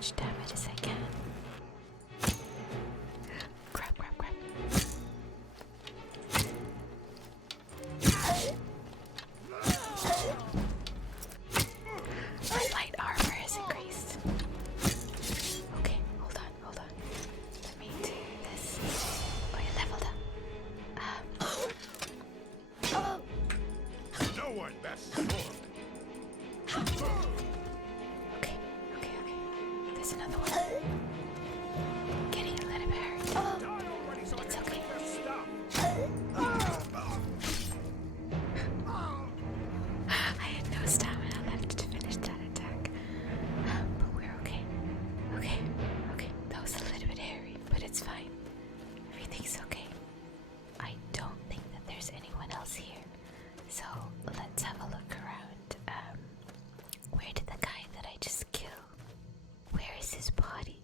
much damage as I can. Grab. My light armor has increased. Okay, hold on. Let me do this. Oh, you leveled up. No one best. Okay. There's another one. Getting a little bit hurt. It's okay. I had no stamina left to finish that attack. But we're okay. Okay. That was a little bit hairy, but it's fine. Everything's okay. I don't think that there's anyone else here. So let's have a look around. Where did the guy that I just killed? Where is his body?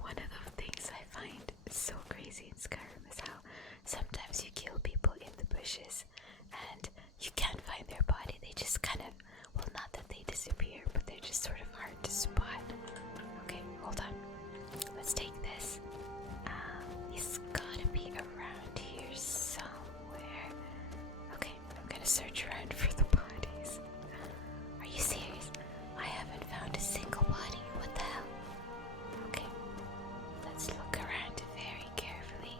One of the things I find so crazy in Skyrim is how sometimes you kill people in the bushes and you can't find their body. They just kind of, well, not that they disappear, but they're just sort of hard to spot. Okay, hold on. Let's take this. He's gotta be around here somewhere. Okay, I'm gonna search around for the bodies. Are you serious? I haven't found a single body. What the hell? Okay, let's look around very carefully.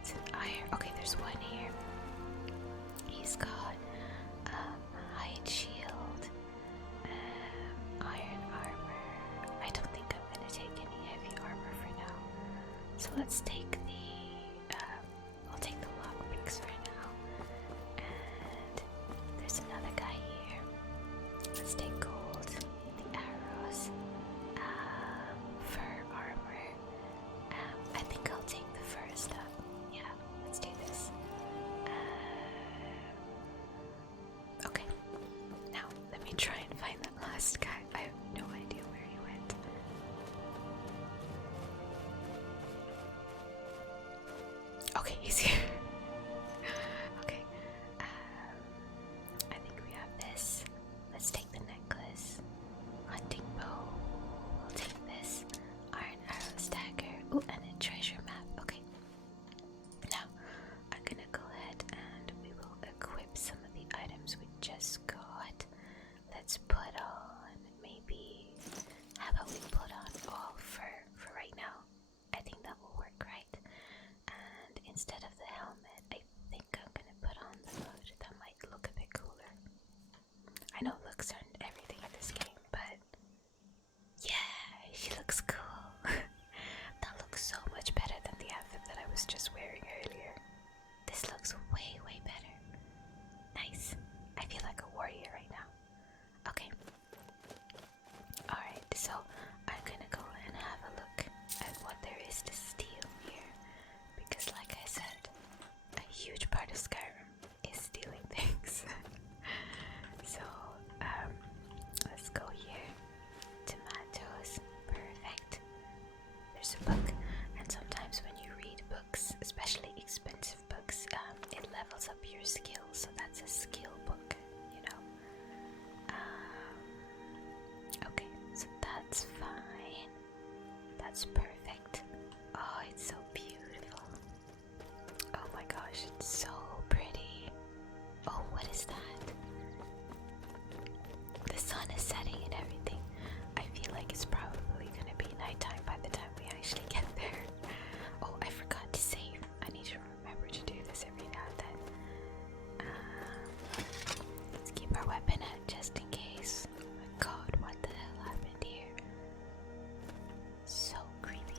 It's an iron. Okay, there's one here. He's got hide shield, iron armor. I don't think I'm gonna take any heavy armor for now. So let's take the I'll take the lockpicks for now. And there's another guy here. Let's take gold, the arrows, fur armor. I think I'll take the fur stuff. Yeah, let's do this. Okay, now let me try and find that last guy. I have no idea where he went. Okay, he's here. Okay, I think we have this. Let's take the necklace. Hunting bow. We'll take this. Iron arrow stagger. Ooh, and a treasure map. Okay. Now, I'm gonna go ahead and we will equip some of the items we just got. Let's put on maybe. How about we put on all fur for right now? I think that will work, right? And instead of the helmet, I think I'm gonna put on the hood. That might look a bit cooler. I know looks aren't everything in this game, but yeah, she looks cool. That looks so much better than the outfit that I was just wearing earlier. This looks way better. Nice. I feel like a warrior right now. Okay. Alright, so I'm gonna go and have a look at what there is to steal here. Because like I said, a huge part of Skyrim is stealing things. So, let's go here. Tomatoes. Perfect. There's a book, and sometimes when you read books, especially expensive books, it levels up your skill, so that's a skill book, you know. Okay, so that's fine. That's perfect. Oh, it's so beautiful. Oh my gosh, it's so pretty. Oh, what is that? The sun is setting and everything. I feel like it's probably gonna be nighttime by the time we actually get there. Oh, I forgot to save. I need to remember to do this every now and then. Let's keep our weapon out just in case. Oh my god, what the hell happened here? So creepy.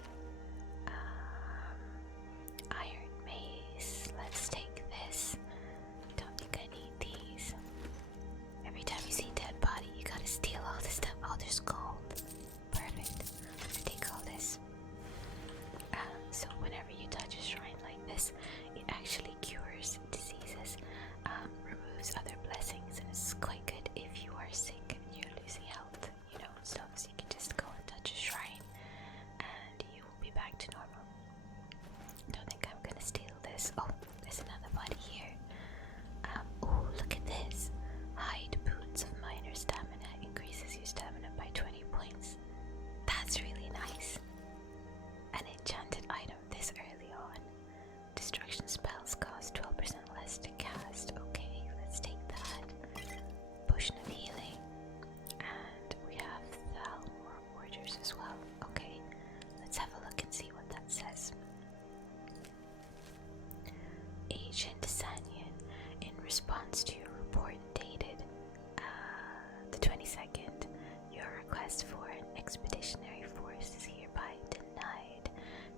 request for an expeditionary force is hereby denied.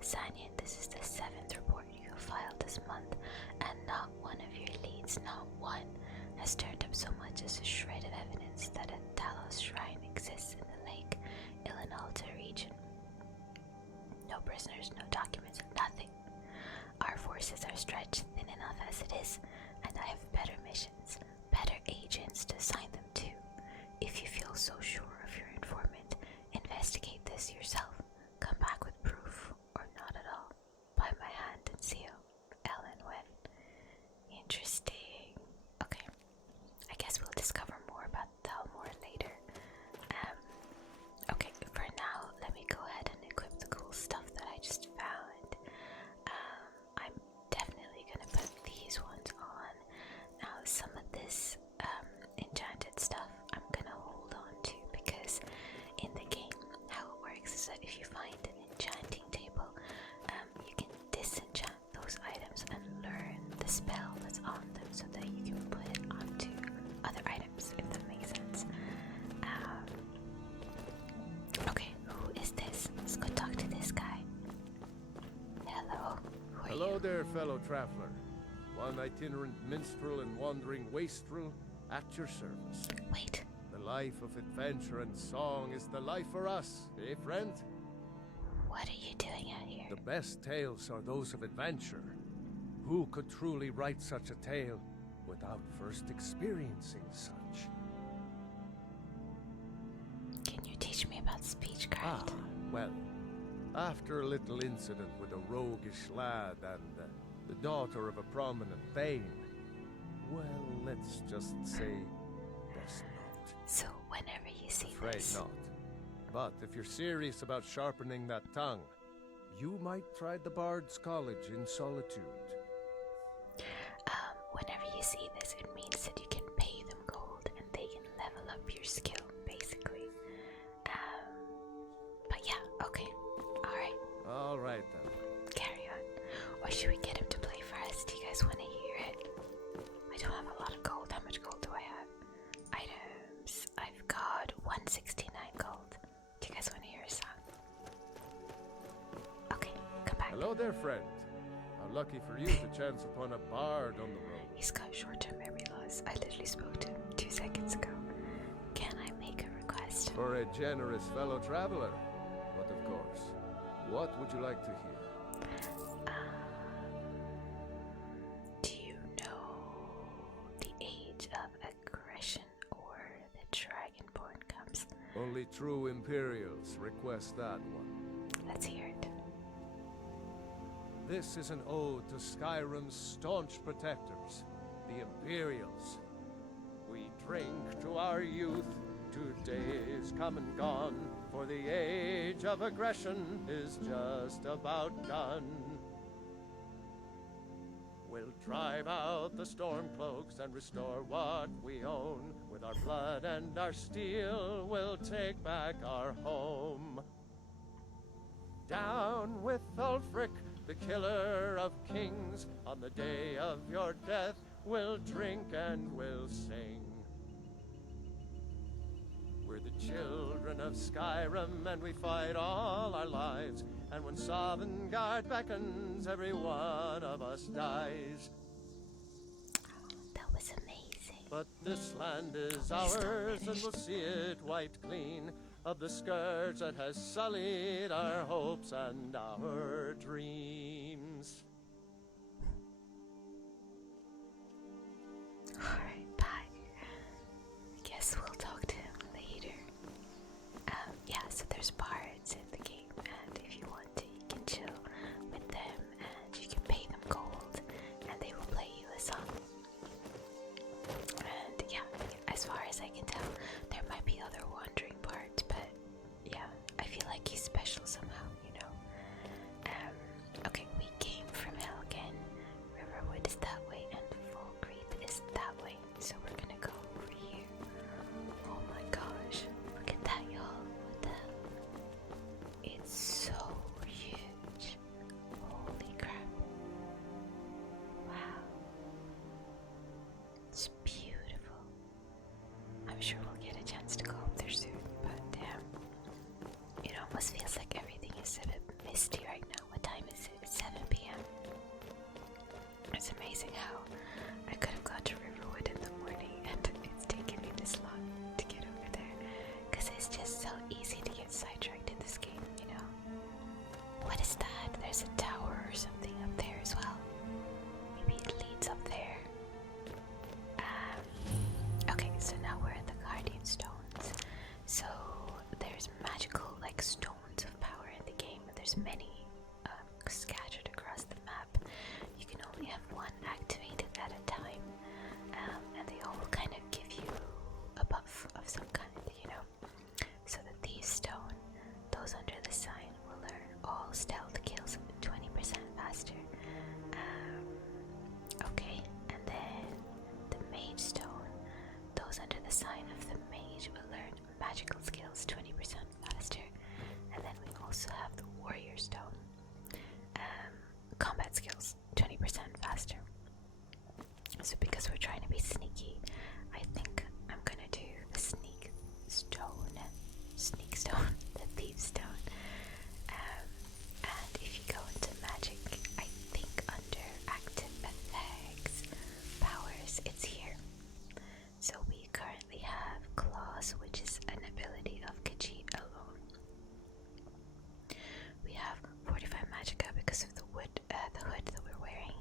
Sanyan, this is the 7th report you have filed this month, and not one of your leads, not one, has turned up so much as a shred of evidence that a Talos shrine exists in the Lake Ilinalta region. No prisoners, no documents, nothing. Our forces are stretched thin enough as it is, and I have better missions, better agents to assign them to. If you feel so sure of your informant, investigate this yourself. Come back with proof, or not at all. By my hand and seal, Ellen Wed. Interesting. Okay, I guess we'll discover more about Thalmor later. Okay, for now, let me go ahead and equip the cool stuff that I just found. I'm definitely gonna put these ones on. Now, some of this enchanted stuff I'm gonna hold on to, because in the game, how it works is that if you find an enchanting table, you can disenchant those items and learn the spell that's on them so that you can put it onto other items, if that makes sense. Okay, who is this? Let's go talk to this guy. Hello, who are Hello you? there, fellow traveler. One itinerant minstrel and wandering wastrel at your service. Wait, The life of adventure and song is the life for us, eh, friend? what are you doing out here? The best tales are those of adventure. Who could truly write such a tale without first experiencing such? Can you teach me about speechcraft? Well, after a little incident with a roguish lad and the daughter of a prominent thane, well, let's just say best not. So whenever you see Afraid this, not. But if you're serious about sharpening that tongue, you might try the Bard's College in Solitude. whenever you see this, it means that you can pay them gold and they can level up your skill, basically. But yeah, okay, alright, All right then. carry on. Or should we get him to play for us? Do you guys want to hear it? I don't have a lot of gold. How much gold do I have? Items. I've got 169 gold. Do you guys want to hear a song? Okay, come back. Hello there, friend. How lucky for you to chance upon a bard on the road. He's got short-term memory loss. I literally spoke to him 2 seconds ago. Can I make a request? For a generous fellow traveler. But of course, what would you like to hear? Do you know the age of aggression or the Dragonborn comes? Only true Imperials request that one. Let's hear it. This is an ode to Skyrim's staunch protectors, the Imperials. We drink to our youth, to days come and gone, for the age of aggression is just about done. We'll drive out the Stormcloaks and restore what we own. With our blood and our steel, we'll take back our home. Down with Ulfric, the killer of kings. On the day of your death, we'll drink and we'll sing. We're the children of Skyrim, and we fight all our lives. And when Sovngarde beckons, every one of us dies. That was amazing. But this land is ours, and we'll see it wiped clean of the scourge that has sullied our hopes and our dreams. Alright, bye. I guess we'll talk to him later. Yeah, so there's bards in the game, and if you want to, you can chill with them, and you can pay them gold, and they will play you a song. And yeah, as far as I can tell, there might be other wandering bards, but yeah, I feel like he's special somehow, you know. Okay, we came from Helgen. Riverwood is that way, and Volcreath is that way. almost feels like everything is a bit misty right now. What time is it? It's 7 p.m. It's amazing how I could have got to Riverwood in the morning and it's taken me this long to get over there. Because it's just so easy to get sidetracked in this game, you know? What is that? There's a tower or something up there as well. Maybe it leads up there. Okay, so now we're at the Guardian Stones. So there's magical like stones of power in the game. There's many scattered across the map. You can only have one activated at a time, and they all kind of give you a buff of some kind, you know. So the Thieves Stone, those under the sign will learn all stealth kills 20% faster. Okay, and then the Mage Stone, those under the sign of the Mage will learn magical skills 20% faster. And then we also have the Warrior Stone, combat skills 20% faster. So because we're trying to be sneaky, I think I'm gonna do the Sneak Stone, the Thief Stone. And if you go into Magic, I think under Active Effects, Powers, it's here. So we currently have Claws, which is an ability of Khajiit alone. We have 45 Magicka because of the hood that we're wearing.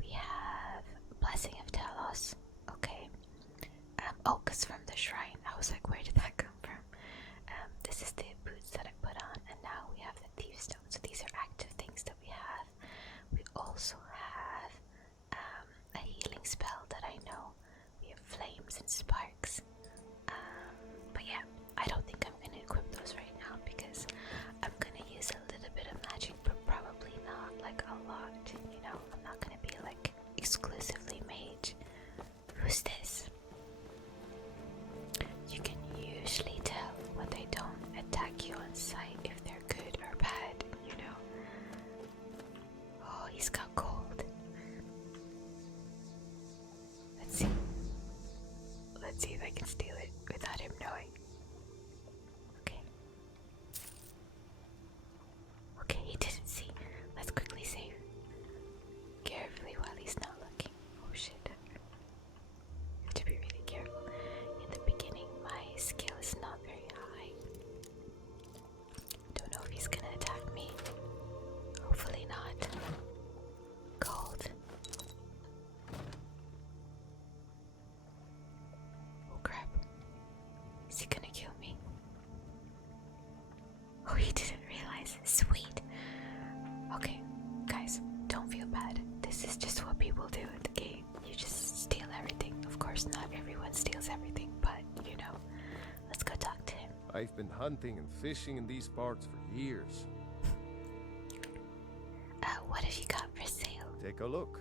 We have Blessing of Talos. Okay. Oh, because from the shrine, I was like, where did that come from? This is the boots that I put on, and now we have the Thief Stone. So these are active things that we have. We also have a healing spell that I know. We have Flames and Sparks. But yeah, I don't think I'm gonna equip those right now because I'm gonna use a little bit of magic, but probably not like a lot, you know. I'm not gonna be like exclusively mage. Who's this? You can usually tell when they don't attack you on sight if they're good or bad, you know. Oh, he's got gold. Let's see. Let's see if I can steal it without him knowing. Okay. Okay, he didn't see. Let's quickly save. Carefully while he's not looking. Oh shit. Have to be really careful. In the beginning, my skill is not very high. Don't know if he's gonna attack me. Hopefully not. Gold. Oh crap. Is he gonna kill me? Oh, he didn't realize. Sweet. Okay, guys, don't feel bad. This is just what people do in the game. You just steal everything. Of course, not everyone steals everything, but you know. Let's go talk to him. I've been hunting and fishing in these parts for years. What have you got for sale? Take a look.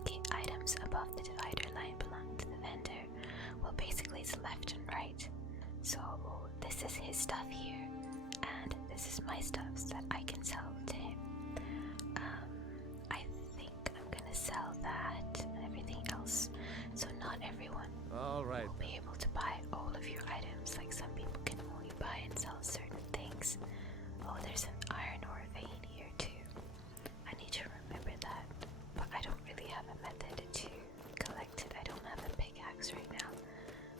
Okay, items above the divider line belong to the vendor. Well, basically it's left and right. So this is his stuff here, and this is my stuff that I can sell to him. I think I'm gonna sell that and everything else. So not everyone All right. will be able to buy all of your items. Like some people can only buy and sell certain things. Oh, there's an iron ore vein here too. I need to remember that, but I don't really have a method to collect it. I don't have a pickaxe right now,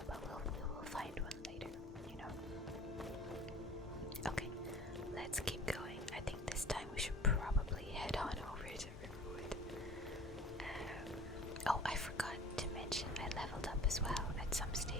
but we will find one later, you know. Okay, let's keep going. I think this time we should probably head on over to Riverwood. Oh, I forgot to mention I leveled up as well at some stage.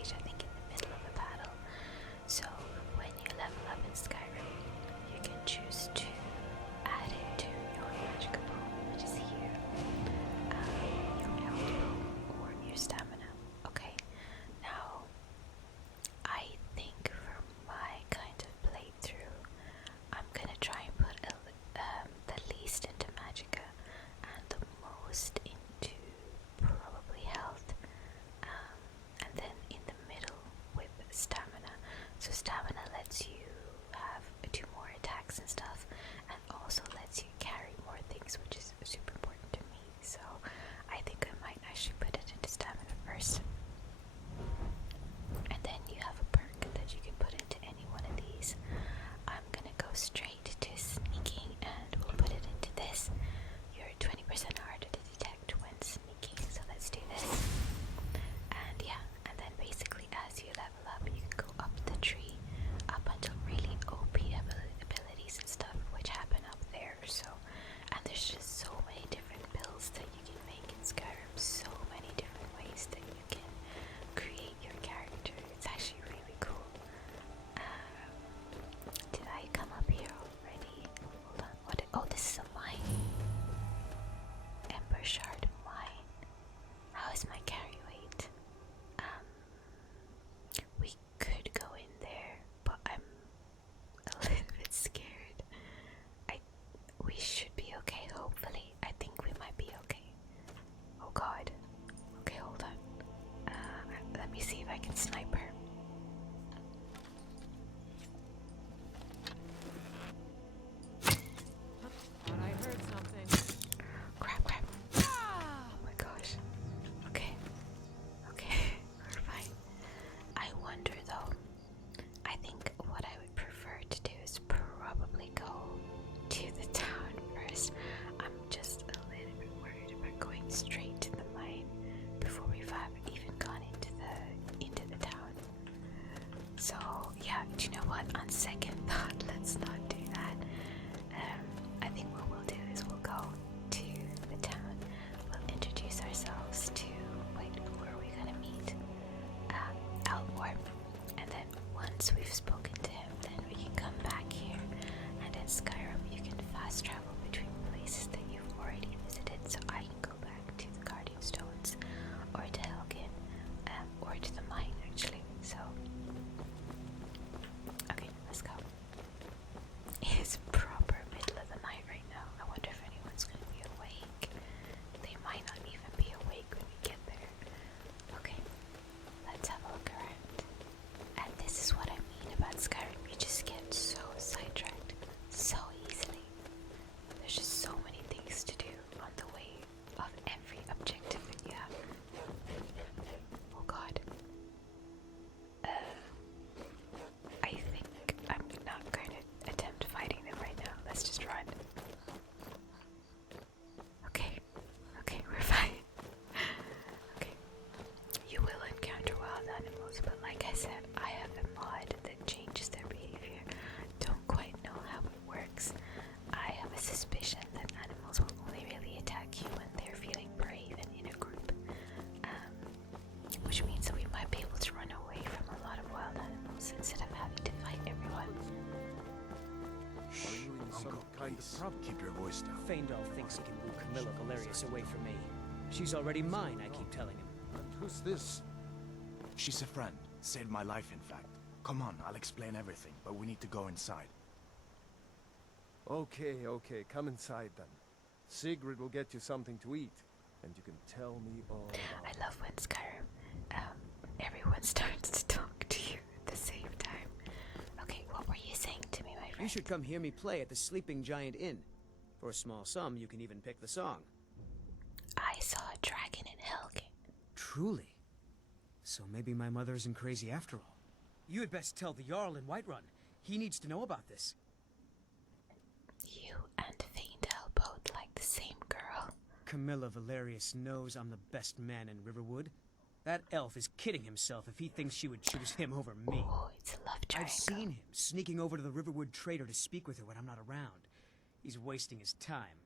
Yeah, do you know what? On second thought, let's not do that. I think what we'll do is we'll go to the town. We'll introduce ourselves to. Wait, where are we gonna meet? Alvor. And then once we've spoken to him, then we can come back here. And in Skyrim, you can fast travel between places that you've already visited. So I can go back to the Guardian Stones, or to Helgen, or to the mine actually. So, okay, let's go. It is proper middle of the night right now. I wonder if anyone's gonna be awake. They might not even be awake when we get there. Okay, let's have a look around. And this is what I mean about Skyrim. You just get so sidetracked so easily. There's just so many things to do on the way of every objective that you have. Oh god. I think I'm not going to attempt fighting them right now. Let's just run. Okay. Okay, we're fine. Okay. You will encounter wild animals, but like I said, I have a mod that changes their behavior. Don't quite know how it works. I have a suspicion that animals will only really attack you when they're feeling brave and in a group. Which means that we might be able to run away from a lot of wild animals instead of having to fight everyone. Are you in some kind of trouble? Keep your voice down. Feindal thinks he can woo Camilla Valerius away from me. She's already mine, I keep telling him. And who's this? She's a friend. Saved my life, in fact. Come on, I'll explain everything, but we need to go inside. Okay, come inside then. Sigrid will get you something to eat, and you can tell me all about it. I love when Skyrim, everyone starts to talk to you at the same time. Okay, what were you saying to me, my friend? You should come hear me play at the Sleeping Giant Inn. For a small sum, you can even pick the song. I saw a dragon in Helgen. Truly? So maybe my mother isn't crazy after all. You had best tell the Jarl in Whiterun. He needs to know about this. You and Feindal both like the same girl. Camilla Valerius knows I'm the best man in Riverwood. That elf is kidding himself if he thinks she would choose him over me. Oh, it's a love triangle. I've seen him sneaking over to the Riverwood trader to speak with her when I'm not around. He's wasting his time.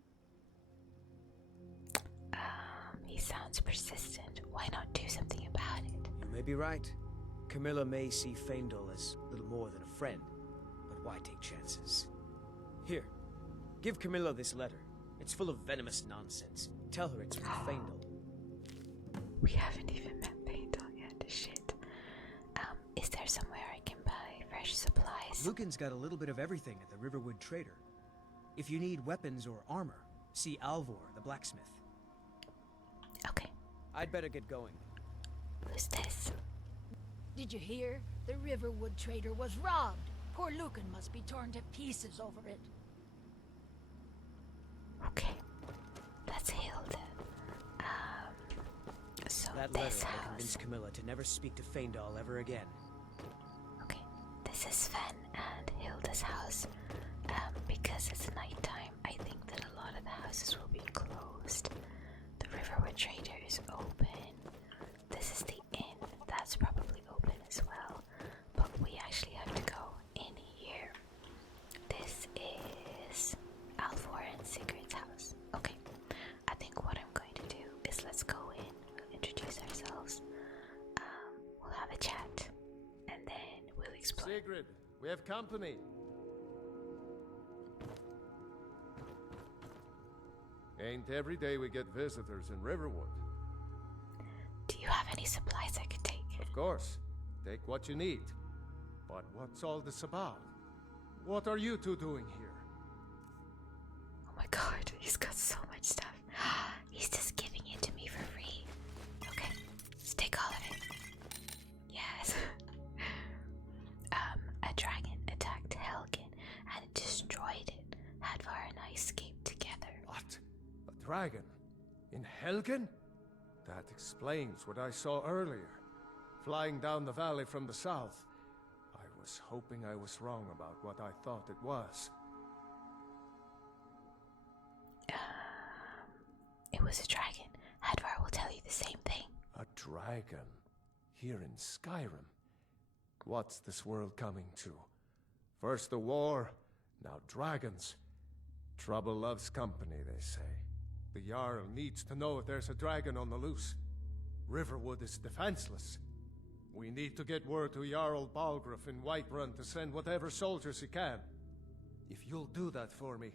He sounds persistent. Why not do something about it? You may be right. Camilla may see Feindal as little more than a friend, but why take chances? Here, give Camilla this letter. It's full of venomous nonsense. Tell her it's from Feindal. We haven't even met Feindal yet. Shit. Is there somewhere I can buy fresh supplies? Lucan's got a little bit of everything at the Riverwood Trader. If you need weapons or armor, see Alvor, the blacksmith. Okay. I'd better get going. Who's this? Did you hear? The Riverwood trader was robbed. Poor Lucan must be torn to pieces over it. Okay. That's Hilda. So That this letter will house. convince Camilla to never speak to Feindal ever again. Okay. This is Sven and Hilda's house. Because it's nighttime, I think that a lot of the houses will be closed. The Riverwood Trader is open. This is the inn. That's probably open as well. But we actually have to go in here. This is Alvor and Sigrid's house. Okay. I think what I'm going to do is let's go in. We'll introduce ourselves. We'll have a chat. And then we'll explore. Sigrid, we have company. Ain't every day we get visitors in Riverwood. Do you have any supplies I could take? Of course, take what you need. But what's all this about? What are you two doing here? Oh my god, he's got so much stuff. He's just giving it to me for free. Okay, let's take all of it. Yes. A dragon attacked Helgen and it destroyed it. Hadvar and I escaped together. What? A dragon? In Helgen? That explains what I saw earlier. Flying down the valley from the south. I was hoping I was wrong about what I thought it was. It was a dragon. Hadvar will tell you the same thing. A dragon? Here in Skyrim? what's this world coming to? First the war, now dragons. Trouble loves company, they say. The Jarl needs to know if there's a dragon on the loose. Riverwood is defenseless. We need to get word to Jarl Balgruuf in Whiterun to send whatever soldiers he can. If you'll do that for me,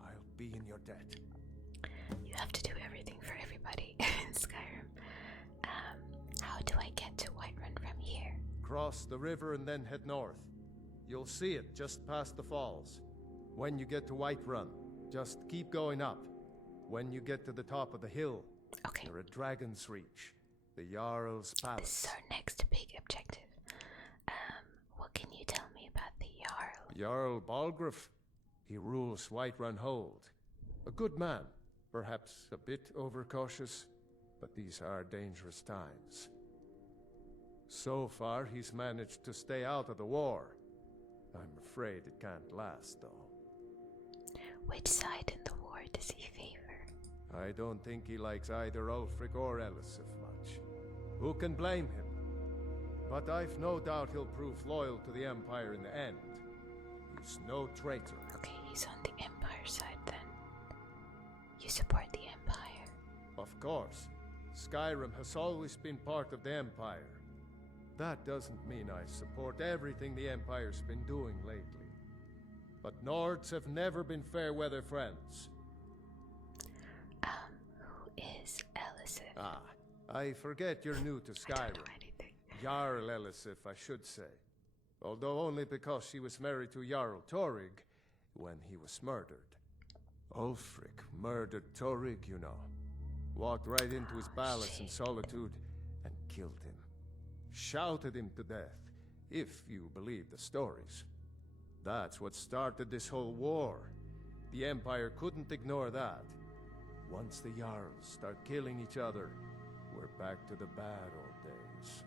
I'll be in your debt. You have to do everything for everybody in Skyrim. How do I get to Whiterun from here? Cross the river and then head north. You'll see it just past the falls. When you get to Whiterun, just keep going up. When you get to the top of the hill, Okay. you're at Dragon's Reach, the Jarl's palace. This is our next big objective. What can you tell me about the Jarl? Jarl Balgruuf. He rules Whiterun Hold. A good man, perhaps a bit overcautious, but these are dangerous times. So far, he's managed to stay out of the war. I'm afraid it can't last, though. Which side in the war does he favor? I don't think he likes either Ulfric or Elisif much. Who can blame him? But I've no doubt he'll prove loyal to the Empire in the end. He's no traitor. Okay, he's on the Empire side then. You support the Empire. Of course. Skyrim has always been part of the Empire. That doesn't mean I support everything the Empire's been doing lately. But Nords have never been fair weather friends. Who is Elisif? Ah, I forget you're new to I don't Skyrim. know anything. Jarl Elisif, I should say. Although only because she was married to Jarl Torrig when he was murdered. Ulfric murdered Torrig, you know. Walked right into his palace in solitude and killed him. Shouted him to death, if you believe the stories. That's what started this whole war. The Empire couldn't ignore that. Once the Jarls start killing each other, we're back to the bad old days.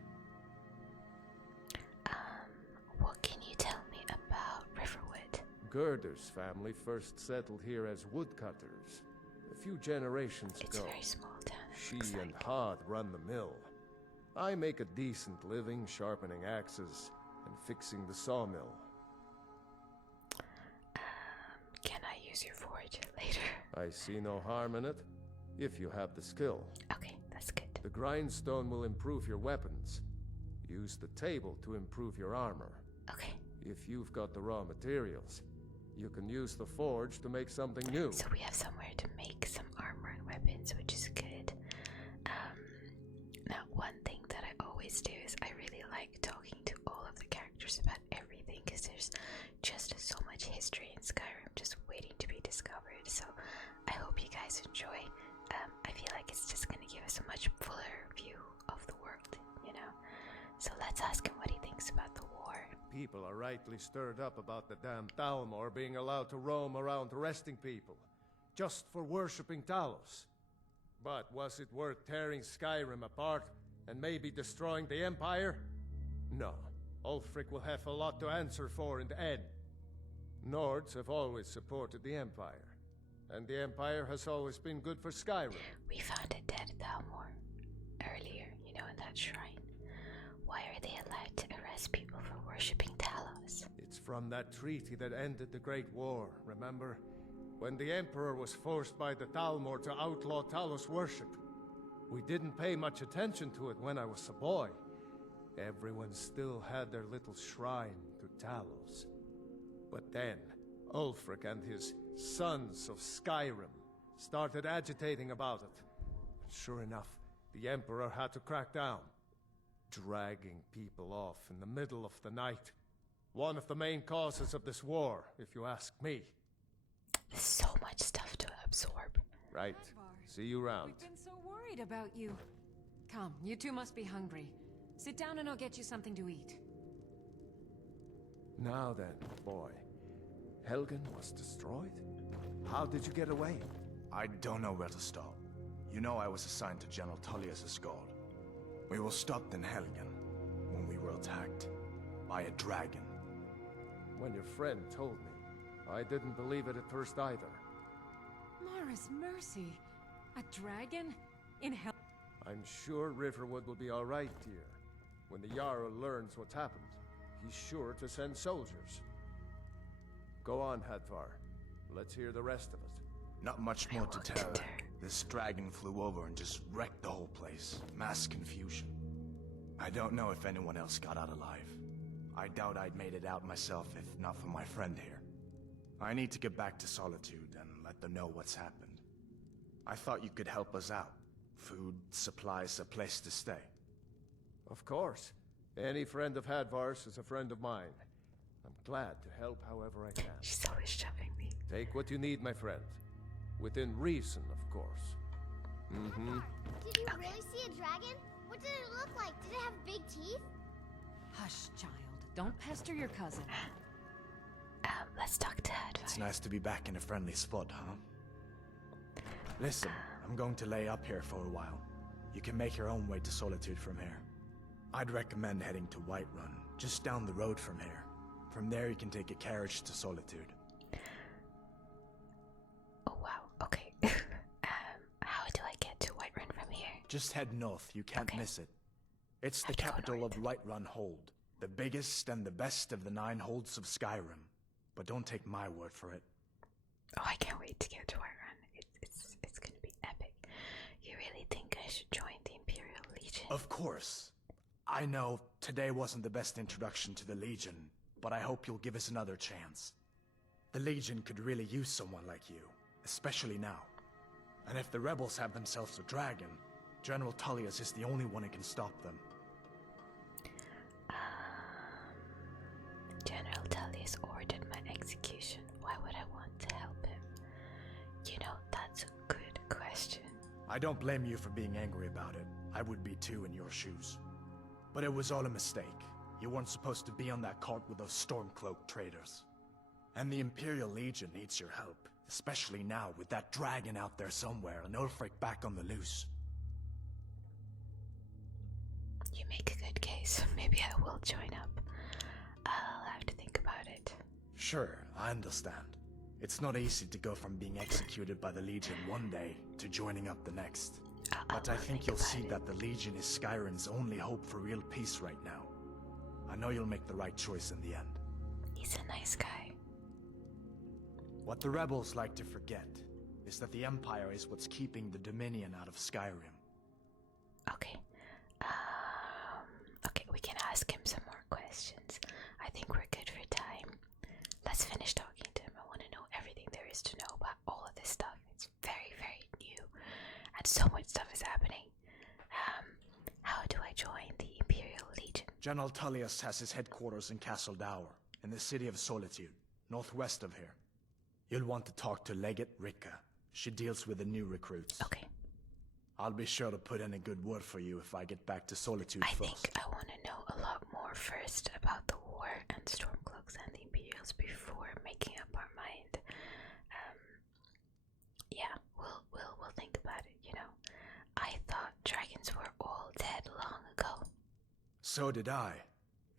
What can you tell me about Riverwood? Gerder's family first settled here as woodcutters. A few generations It's ago. a very small town. it She looks and like. Hod run the mill. I make a decent living sharpening axes and fixing the sawmill. Can I use your forge later? I see no harm in it, if you have the skill. Okay, that's good. The grindstone will improve your weapons. Use the table to improve your armor. Okay, If you've got the raw materials, you can use the forge to make something new. so we have somewhere to make some armor and weapons, which is good. Now, one thing that I always do is I really like talking to all of the characters about everything, because there's just so much history in Skyrim just waiting to be discovered. So I hope you guys enjoy. I feel like it's just going to give us a much fuller view of the world, you know? So let's ask him what he thinks about the war. People are rightly stirred up about the damn Thalmor being allowed to roam around arresting people, just for worshipping Talos. But was it worth tearing Skyrim apart and maybe destroying the Empire? No. Ulfric will have a lot to answer for in the end. Nords have always supported the Empire, and the Empire has always been good for Skyrim. We found a dead Thalmor earlier, you know, in that shrine. Why are they allowed to arrest people for worshipping Talos? It's from that treaty that ended the Great War, remember? When the Emperor was forced by the Thalmor to outlaw Talos worship. We didn't pay much attention to it when I was a boy. Everyone still had their little shrine to Talos. But then, Ulfric and his sons of Skyrim started agitating about it. And sure enough, the Emperor had to crack down, dragging people off in the middle of the night. One of the main causes of this war, if you ask me. There's so much stuff to absorb. Right. See you around. We've been so worried about you. Come, you two must be hungry. Sit down and I'll get you something to eat. Now then, boy. Helgen was destroyed? How did you get away? I don't know where to start. You know I was assigned to General Tullius' guard. We were stopped in Helgen when we were attacked by a dragon. When your friend told me, I didn't believe it at first either. Mara's mercy. A dragon? In hell? I'm sure Riverwood will be all right, dear, when the Jarl learns what's happened. he's sure to send soldiers. Go on, Hadvar. Let's hear the rest of it. Not much more to tell. This dragon flew over and just wrecked the whole place. Mass confusion. I don't know if anyone else got out alive. I doubt I'd made it out myself if not for my friend here. I need to get back to Solitude and let them know what's happened. I thought you could help us out. Food, supplies, a place to stay. Of course. Any friend of Hadvar's is a friend of mine. I'm glad to help however I can. She's always shoving me. Take what you need, my friend. Within reason, of course. Mm-hmm. Did you really see a dragon? What did it look like? Did it have big teeth? Hush, child. Don't pester your cousin. Let's talk to Hearthfires. It's nice to be back in a friendly spot, huh? Listen, I'm going to lay up here for a while. You can make your own way to Solitude from here. I'd recommend heading to Whiterun, just down the road from here. From there you can take a carriage to Solitude. Oh wow, okay. How do I get to Whiterun from here? Just head north, you can't miss it. It's the capital of Whiterun Hold, the biggest and the best of the 9 holds of Skyrim. But don't take my word for it. Oh, I can't wait to get to Whiterun. It's gonna be epic. You really think I should join the Imperial Legion? Of course. I know today wasn't the best introduction to the Legion, but I hope you'll give us another chance. The Legion could really use someone like you, especially now. And if the rebels have themselves a dragon, General Tullius is the only one who can stop them. General Tullius ordered my execution. Why would I want to help him? You know, that's a good question. I don't blame you for being angry about it. I would be too in your shoes. But it was all a mistake. You weren't supposed to be on that cart with those Stormcloak traitors. And the Imperial Legion needs your help, especially now with that dragon out there somewhere and Ulfric back on the loose. You make a good case. Maybe I will join up. I'll have to think about it. Sure, I understand. It's not easy to go from being executed by the Legion one day to joining up the next. But I think you'll see that the Legion is Skyrim's only hope for real peace right now. I know you'll make the right choice in the end. He's a nice guy. What the rebels like to forget is that the Empire is what's keeping the Dominion out of Skyrim. Okay. Okay, we can ask him some more questions. I think we're good for time. Let's finish talking to him. I want to know everything there is to know about all of this stuff. It's very, very new. And so much stuff is happening. How do I join the Imperial Legion? General Tullius has his headquarters in Castle Dower, in the city of Solitude, northwest of here. You'll want to talk to Legate Ricka. She deals with the new recruits. Okay. I'll be sure to put in a good word for you if I get back to Solitude I first. think I want to know a lot more first about the war and Stormcloaks and the Imperials before making up our mind. Yeah, we'll think about it, you know. I thought dragons were all dead long ago. So did I.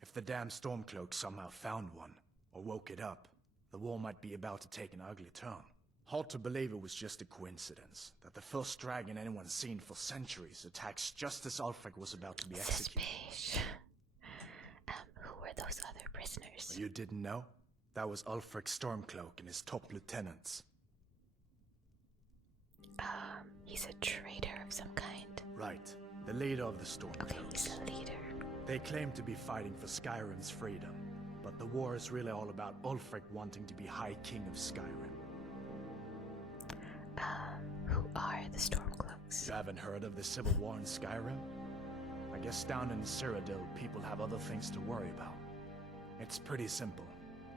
If the damn Stormcloak somehow found one, or woke it up, the war might be about to take an ugly turn. Hard to believe it was just a coincidence, that the first dragon anyone's seen for centuries attacks just as Ulfric was about to be executed. Suspicious. Who were those other prisoners? You didn't know? That was Ulfric Stormcloak and his top lieutenants. He's a traitor of some kind. Right, the leader of the Stormcloaks. Okay, he's a leader. They claim to be fighting for Skyrim's freedom, but the war is really all about Ulfric wanting to be High King of Skyrim. Who are the Stormcloaks? You haven't heard of the Civil War in Skyrim? I guess down in Cyrodiil, people have other things to worry about. It's pretty simple.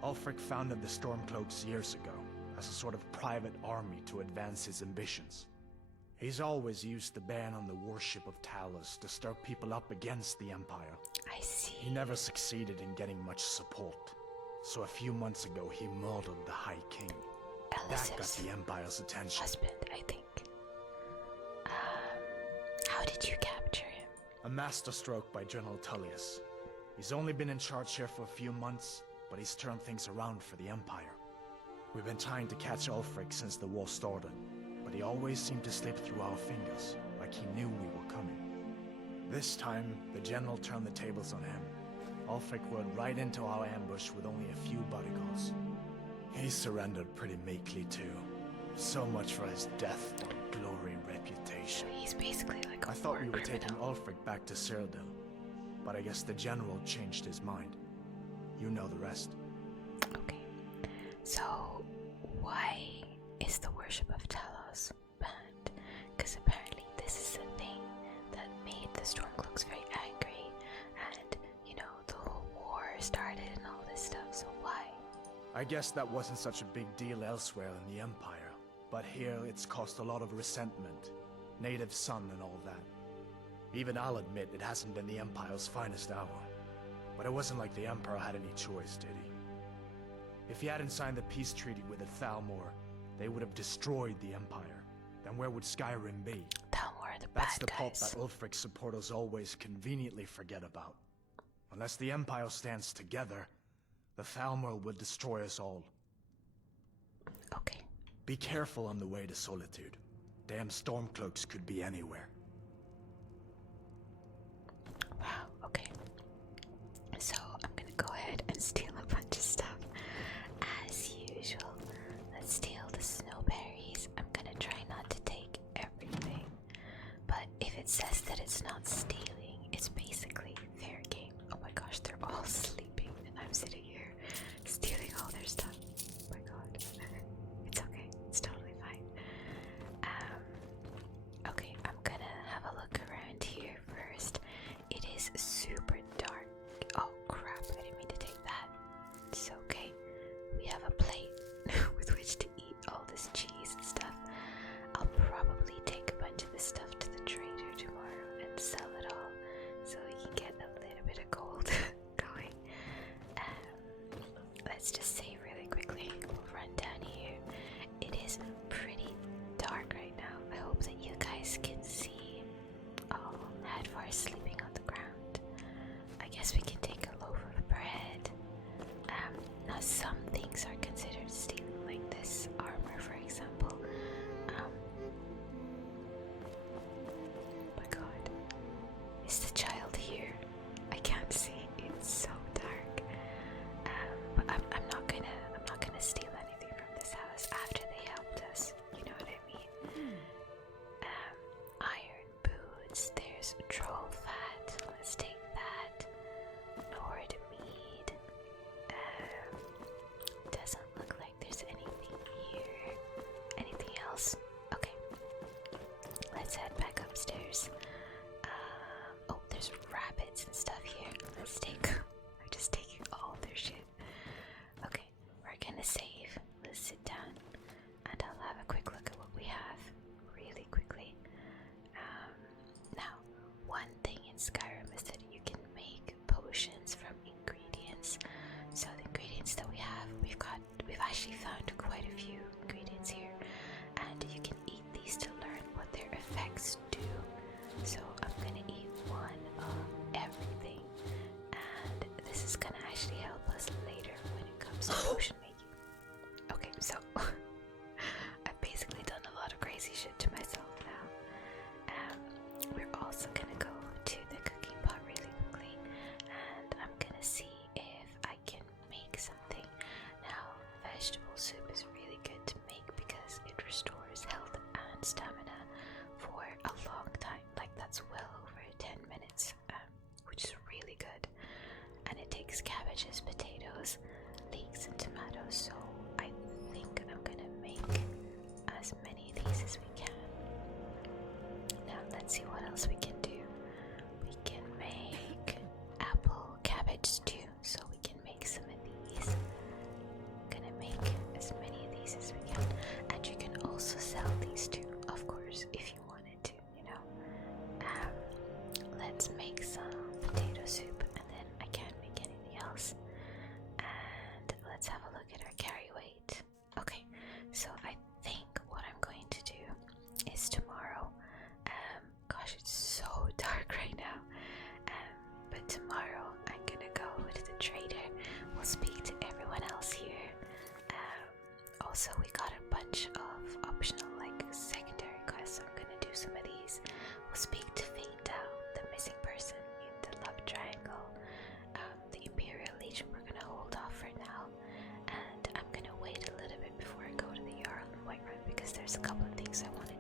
Ulfric founded the Stormcloaks years ago, as a sort of private army to advance his ambitions. He's always used the ban on the worship of Talos to stir people up against the Empire. I see. He never succeeded in getting much support, so a few months ago he murdered the High King. That got the Empire's attention. Husband, I think. How did you capture him? A masterstroke by General Tullius. He's only been in charge here for a few months, but he's turned things around for the Empire. We've been trying to catch Ulfric since the war started, but he always seemed to slip through our fingers, like he knew we were coming. This time, the General turned the tables on him. Ulfric rode right into our ambush with only a few bodyguards. He surrendered pretty meekly too. So much for his death or glory reputation. He's basically like a I thought we war were taking criminal. Ulfric back to Cyrodiil, but I guess the general changed his mind. You know the rest. Okay. So, why is the worship of Talos banned? Because apparently this is the thing that made the Stormcloaks very angry, and, you know, the whole war started and all this stuff, so why? I guess that wasn't such a big deal elsewhere in the Empire, but here it's caused a lot of resentment. Native son and all that. Even I'll admit it hasn't been the Empire's finest hour. But it wasn't like the Emperor had any choice, did he? If he hadn't signed the peace treaty with the Thalmor, they would have destroyed the Empire. Then where would Skyrim be? Thalmor are the That's bad the pulp guys. that Ulfric supporters always conveniently forget about. Unless the Empire stands together, the Thalmor will destroy us all. Okay. Be careful on the way to Solitude. Damn Stormcloaks could be anywhere. Wow, okay. So, I'm gonna go ahead and steal a bunch of stuff. As usual, let's steal the snowberries. I'm gonna try not to take everything. But if it says that it's not stealing, it's basically fair game. Oh my gosh, they're all sleeping and I'm sitting here stealing all their stuff. Oh my god. It's okay, it's totally fine. Okay, I'm gonna have a look around here first. It is super dark. Oh crap, I didn't mean to take that. It's okay. We have a plate with which to eat all this cheese and stuff. I'll probably take a bunch of this stuff to the trader tomorrow and sell it all so we can get a little bit of gold going. Let's just say really quickly, we'll run down here. It is pretty dark right now. I hope that you guys can see. Oh, Hearthfires sleeping on the ground. I guess we can take a loaf of bread. Now some things are considered stealing, like this armor, for example. Oh my god. Is the child here? I can't see. It's so dark. But I'm not gonna steal anything from this house after they helped us. You know what I mean? Iron boots. There's troll fat. Let's take that. Nord mead. Doesn't look like there's anything here. Anything else? Okay. Let's head back upstairs. Oh, there's rabbits and stuff here. Let's take. I'm just taking all their shit. Okay, we're gonna save. Let's sit down and I'll have a quick look at what we have really quickly. Now, one thing in Skyrim is that you can make potions from ingredients. So the ingredients that we have, we've actually found quite a few ingredients here, and you can eat these to learn what their effects do. So I'm gonna eat one of everything, and this is gonna actually help us later when it comes to potion making. Okay, so I've basically done a lot of crazy shit to myself now. We're also gonna go to the cooking pot really quickly, and I'm gonna see if I can make something. Now, vegetable soup is really good to make because it restores health and stamina for a long time. Like, that's well over 10 minutes, which is really good. And it takes cabbages, potatoes, leeks, and tomatoes, so I think I'm gonna make as many of these as we can. Now, let's see what else we can do. We can make apple cabbage stew, so we can make some of these. Gonna make as many of these as we can, and you can also sell these too, of course, if you wanted to, you know. Let's make some potato soup, and then I can't make anything else. And let's have a look at our carry weight. Okay, so I think what I'm going to do is tomorrow. Gosh, it's so dark right now. But tomorrow I'm gonna go to the trader. We'll speak to everyone else here. Also, we got a bunch of optional, like, secondary quests. I'm gonna do some of these. We'll speak to Fatal, the missing person in the love triangle. The there's a couple of things I want to